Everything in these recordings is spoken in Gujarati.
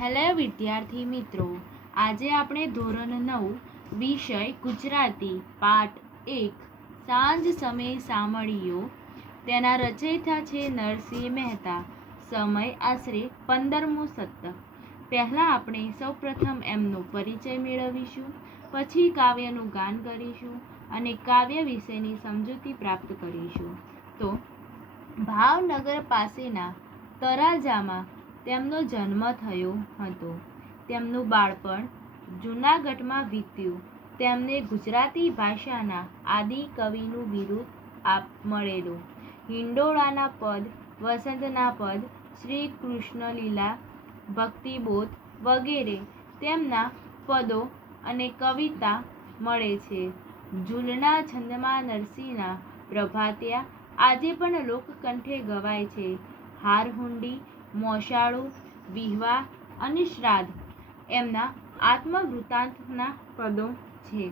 હેલો વિદ્યાર્થી મિત્રો, આજે આપણે ધોરણ 9 વિષય ગુજરાતી પાઠ 1 સાંજ સમય સામળીઓ તેના રચયિતા છે નરસિંહ મહેતા. સમય આશરે 15મું સતક. પહેલાં આપણે સૌપ્રથમ એમનો પરિચય મેળવીશું, પછી કાવ્યનું ગાન કરીશું અને કાવ્ય વિશેની સમજૂતી પ્રાપ્ત કરીશું. તો ભાવનગર પાસેના તળાજામાં તેમનો જન્મ થયો હતો. તેમનું બાળપણ જૂનાગઢમાં વીત્યું. તેમને ગુજરાતી ભાષાના આદિ કવિનું બિરુદ મળેલું. હિંડોળાના પદ, વસંતના પદ, શ્રી કૃષ્ણલીલા, ભક્તિબોધ વગેરે તેમના પદો અને કવિતા મળે છે. ઝૂલના છંદમાં નરસિંહના પ્રભાતિયા આજે પણ લોકકંઠે ગવાય છે. હારહુંડી, મોસાળું, વિહવા અને શ્રાદ્ધ એમના આત્મવૃત્તાંતના પદો છે.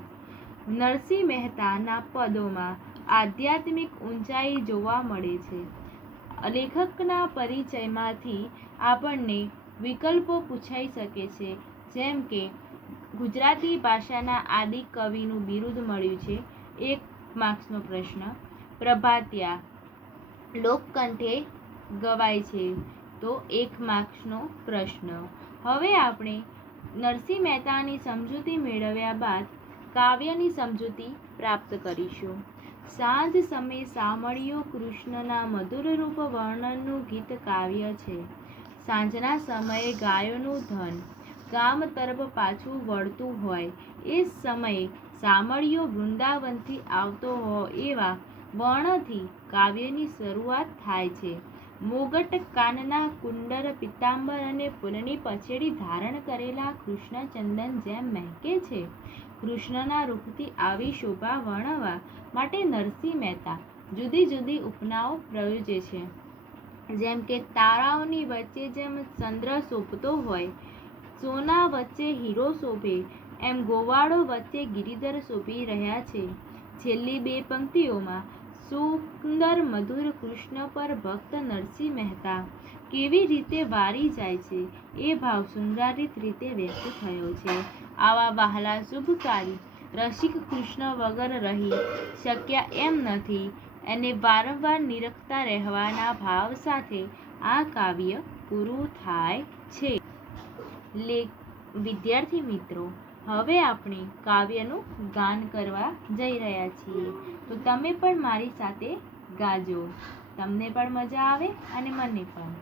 નરસિંહ મહેતાના પદોમાં આધ્યાત્મિક ઊંચાઈ જોવા મળે છે. લેખકના પરિચયમાંથી આપણને વિકલ્પો પૂછાઈ શકે છે, જેમ કે ગુજરાતી ભાષાના આદિ કવિનું બિરુદ મળ્યું છે, 1 માર્ક્સનો પ્રશ્ન. પ્રભાતિયા લોકકંઠે ગવાય છે, તો 1 માર્ક્સનો પ્રશ્ન. હવે આપણે નરસિંહ મહેતાની સમજૂતી મેળવ્યા બાદ કાવ્યની સમજૂતી પ્રાપ્ત કરીશું. સાંજ સમય સામળીઓ કૃષ્ણના મધુર રૂપ વર્ણનનું ગીત કાવ્ય છે. સાંજના સમયે ગાયોનું ધન ગામ તરફ પાછું વળતું હોય એ સમયે સામળીઓ વૃંદાવનથી આવતો હોય એવા વર્ણનથી કાવ્યની શરૂઆત થાય છે. મોગટ કાનના કુંડળ, પીતાંબર અને ફૂલની પછેડી ધારણ કરેલા કૃષ્ણ ચંદન જેમ મહેકે છે. કૃષ્ણના રૂપથી આવી શોભા વર્ણવવા માટે નરસિંહ મહેતા જુદી જુદી ઉપમાઓ પ્રયોજે છે. જેમ કે તારાઓની વચ્ચે જેમ ચંદ્ર શોભતો હોય, સોના વચ્ચે હીરો શોભે, એમ ગોવાળો વચ્ચે ગિરિધર શોભી રહ્યા છે. છેલ્લી 2 પંક્તિઓમાં સુંદર મધુર કૃષ્ણ પર ભક્ત નરસિંહ મહેતા કેવી રીતે વારી જાય છે એ ભાવ શૃંગારિત રીતે વ્યક્ત થયો છે. આવા વહાલા શુભકારી રસિક કૃષ્ણ વગર રહી શક્યા એમ નથી એને વારંવાર નિરખતા રહેવાના ભાવ સાથે આ કાવ્ય પૂરું થાય છે. વિદ્યાર્થી મિત્રો, હવે આપણે કાવ્યનું ગાન કરવા જઈ રહ્યા છીએ, તો તમે પણ મારી સાથે ગાજો. તમને પણ મજા આવે અને મને પણ.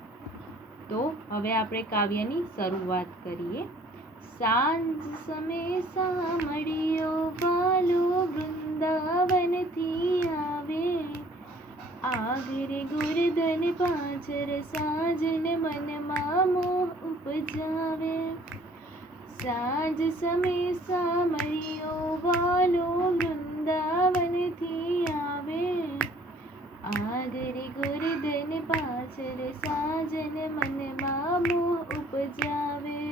તો હવે આપણે કાવ્યની શરૂઆત કરીએ. સાંજ સમય સામળીઓ વાલો વૃંદાવનથી આવે, આગરે ગોરધન પાછળ સાજન મનમાં મોહ ઉપજાવે. સાંજ સમય સામળીઓ વાલો વૃંદાવનથી આવે, આગરે ગોરધન પાછળ સાજન મનમાં મોહ ઉપજાવે.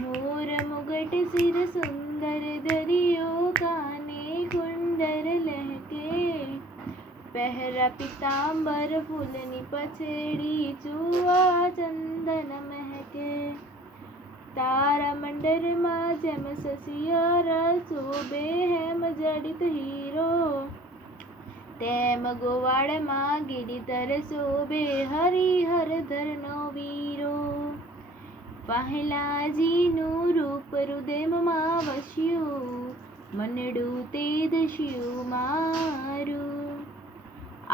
મોર મુગટ સિર સુંદર ધરિયો, કાને કુંડળ લહેકે, પહેરા પીતાંબર ફૂલની પછેડી, ચૂવા ચંદન મહેકે. તારા મંડરમાં જેમ સસિયર શોભે, હેમ જડિત હીરો, તેમ ગોવાળમાં ગિરિધર શોભે, હરિહરધરનો વીરો. વહાલાજીનું રૂપ હૃદયમાં વસ્યું, મનડું તે દસ્યું મારું.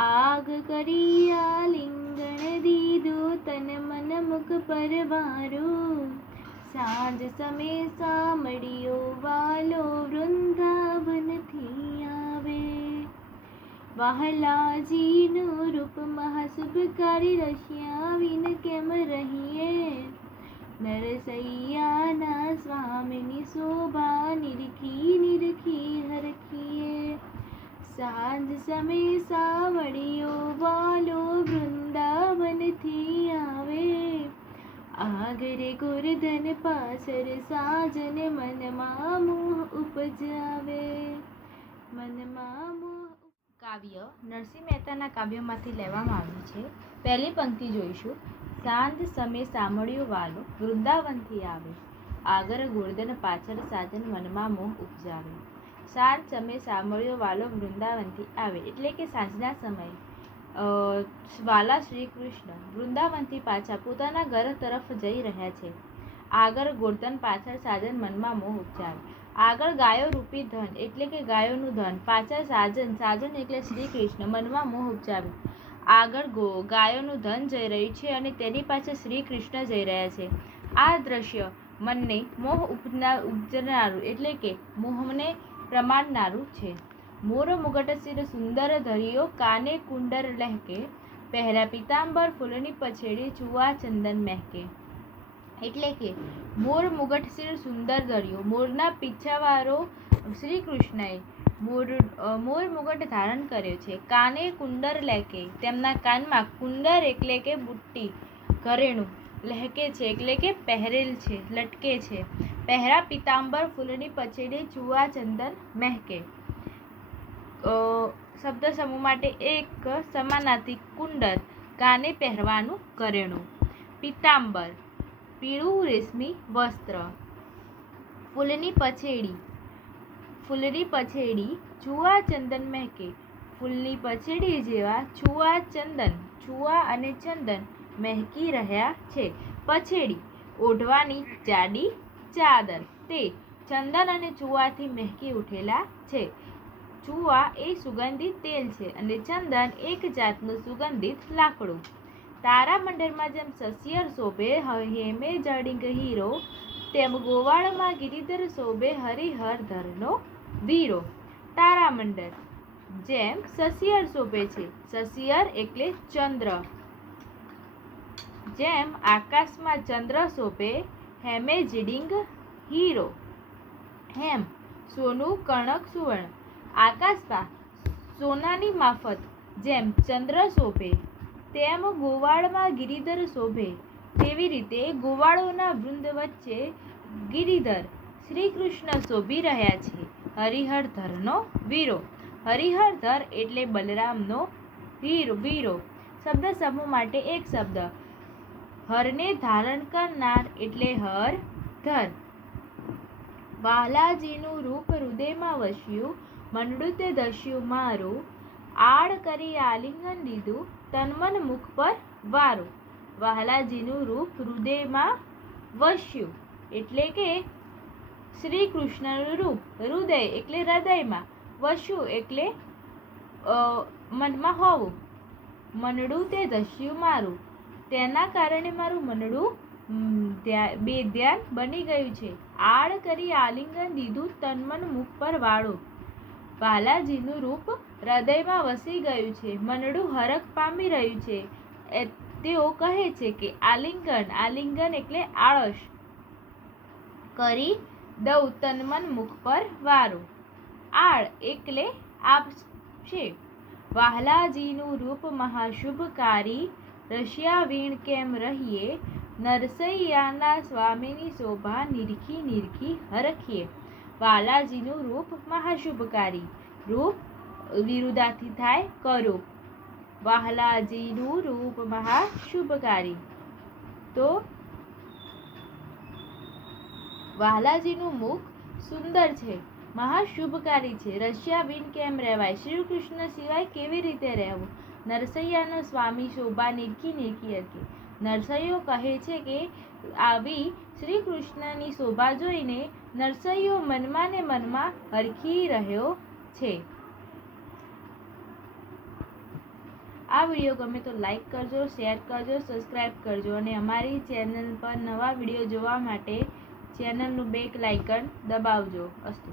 આગ કરી આલિંગણ દીધું, તન મન મુખ પરવારું. સાંજ સમય સામળીઓ વાલો વૃંદાવનથી આવે. વહાલાજીનું રૂપ મહાશુભકારી, રસિયા વિન કેમ રહીએ. નરસૈયાના સ્વામીની શોભા, નિરખી નિરખી હરખીએ. સાંજ સમય સામળીઓ વાલો વૃંદાવનથી આવે, આગરે ગોરધન પાછળ સાજન મનમાં મોહ ઉપજાવે. મનમાં મોહ. કાવ્ય નરસિંહ મહેતાના કાવ્યોમાંથી લેવામાં આવ્યું છે. પહેલી પંક્તિ જોઈશું. સાંજ સમે સાંભળ્યો વાલો વૃંદાવનથી આવે, આગળ ગોર્ધન પાછળ સાધન મનમાં મોહ ઉપજાવે. સાંજ સમે સાંભળ્યો વાલો વૃંદાવનથી આવે એટલે કે સાંજના સમયે વાલા શ્રી કૃષ્ણ વૃંદાવનથી પાછા પોતાના ઘર તરફ જઈ રહ્યા છે. આગળ ગોર્ધન પાછળ સાધન મનમાં મોહ ઉપજાવે. આગળ ગાયો રૂપી ધન એટલે કે ગાયોનું ધન, પાછળ સાધન, સાધન એટલે શ્રી કૃષ્ણ, મનમાં મોહ ઉપજાવે. આગળ ગાયોનું ધન જઈ રહ્યું છે અને તેની પાછળ શ્રી કૃષ્ણ જઈ રહ્યા છે. આ દ્રશ્ય મનને મોહ ઉપજનારું એટલે કે મોહને પ્રમાણનારું છે. મોર મુગટ શિર સુંદર ધરિયો કાને કુંડર લહેકે, પહેરા પીતાંબર ફૂલની પછેડી ચુઆ ચંદન મહેકે. એટલે કે મોર મુગટ શિર સુંદર ધરિયો, મોરના પીછાવાળો શ્રી કૃષ્ણએ મોર મુગટ ધારણ કર્યો છે. કાને કુંડર લહેકે, તેમના કાનમાં કુંડર એટલે કે બુટ્ટી, ઘરેણું, લહેકે છે એટલે કે પહેરેલ છે, લટકે છે. પહેરા પીતાંબર ફૂલની પછેડી ચુઆ ચંદન મહેકે. શબ્દ સમૂહ માટે એક સમાનાર્થી કુંડર, કાને પહેરવાનું ઘરેણું. પીતાંબર પીળું રેશમી વસ્ત્ર. ફૂલની પછેડી, ફૂલની પછેડી ચુઆ ચંદન મહેકે, ફૂલની પછેડી જેવા ચુઆ ચંદન, ચુઆ અને ચંદન મહેકી રહ્યા છે. પછેડી ઓઢવાની જાડી ચાદર, તે ચંદન અને ચુઆથી મહેકી ઉઠેલા છે. ચુઆ એ સુગંધિત તેલ છે અને ચંદન એક જાતનું સુગંધિત લાકડું. તારામંડળમાં જેમ સસિયર શોભે હેમે જડિંગ હીરો, તેમ ગોવાળમાં ગિરિધર શોભે હરિહરધરનો વીરો. તારામંડળ જેમ સસિયર શોભે છે, સસિયર એટલે ચંદ્ર, જેમ આકાશમાં ચંદ્ર શોભે, હેમે જડિંગ હીરો, હેમ સોનું કણક સુવર્ણ, આકાશમાં સોનાની માફત જેમ ચંદ્ર શોભે, તેમ ગોવાળમાં ગિરિધર શોભે. તેવી રીતે ગોવાળોના વૃંદ વચ્ચે ગિરિધર શ્રી કૃષ્ણ શોભી રહ્યા છે, હરિહરધરનો વીરો. હરિહરધર એટલે બલરામનો વીરો. શબ્દ સમૂહ માટે એક શબ્દ હરને ધારણ કરનાર એટલે હરધર. વાલાજીનું રૂપ હૃદયમાં વસ્યું, મનડું તે દસ્યું મારું, આડ કરી આલિંગન લીધું તનમન મુખ પર વારું. વહાલાજીનું રૂપ હૃદયમાં વસ્યું એટલે કે શ્રી કૃષ્ણનું રૂપ હૃદય એટલે હૃદયમાં, વસ્યું એટલે મનમાં હોવું. મનડું તે ધસ્યું મારું, તેના કારણે મારું મનડું બેધ્યાન બની ગયું છે. આડ કરી આલિંગન દીધું તનમન મુખ પર વાળું. વાલાજીનું રૂપ હૃદયમાં વસી ગયું છે, મનડું હરખ પામી રહ્યું છે. તેઓ કહે છે કે આલિંગન, આલિંગન એટલે આળસ, કરી દઉં તનમન મુખ પર વારું. આળ એટલે આપશે. વાહલાજીનું રૂપ મહાશુભકારી, રસિયા વીણ કેમ રહીએ, નરસૈયાના સ્વામીની શોભા નિરખી નિરખી હરખીએ. વાલાજીનું રૂપ મહાશુભકારી, રૂપ વિરુદ્ધાર્થી થાય કરૂપ. વાહલાજીનું રૂપ મહાશુભકારી, તો વાહલાજીનું મુખ સુંદર છે, મહાશુભકારી છે. રસિયા વિન કેમ રહેવાય, શ્રી કૃષ્ણ સિવાય કેવી રીતે રહેવું. નરસૈયાનો સ્વામી શોભા નિરખી નિરખી હરખી. નરસૈયો કહે છે કે આવી શ્રી કૃષ્ણની શોભા જોઈને નરસૈયો મનમાં ને મનમાં હરખી રહ્યો છે. આ વિડીયો ગમે તો લાઈક કરજો, શેર કરજો, સબસ્ક્રાઈબ કરજો અને અમારી ચેનલ પર નવા વિડીયો જોવા માટે ચેનલનું બેલ આઇકન દબાવજો. અસ્તુ.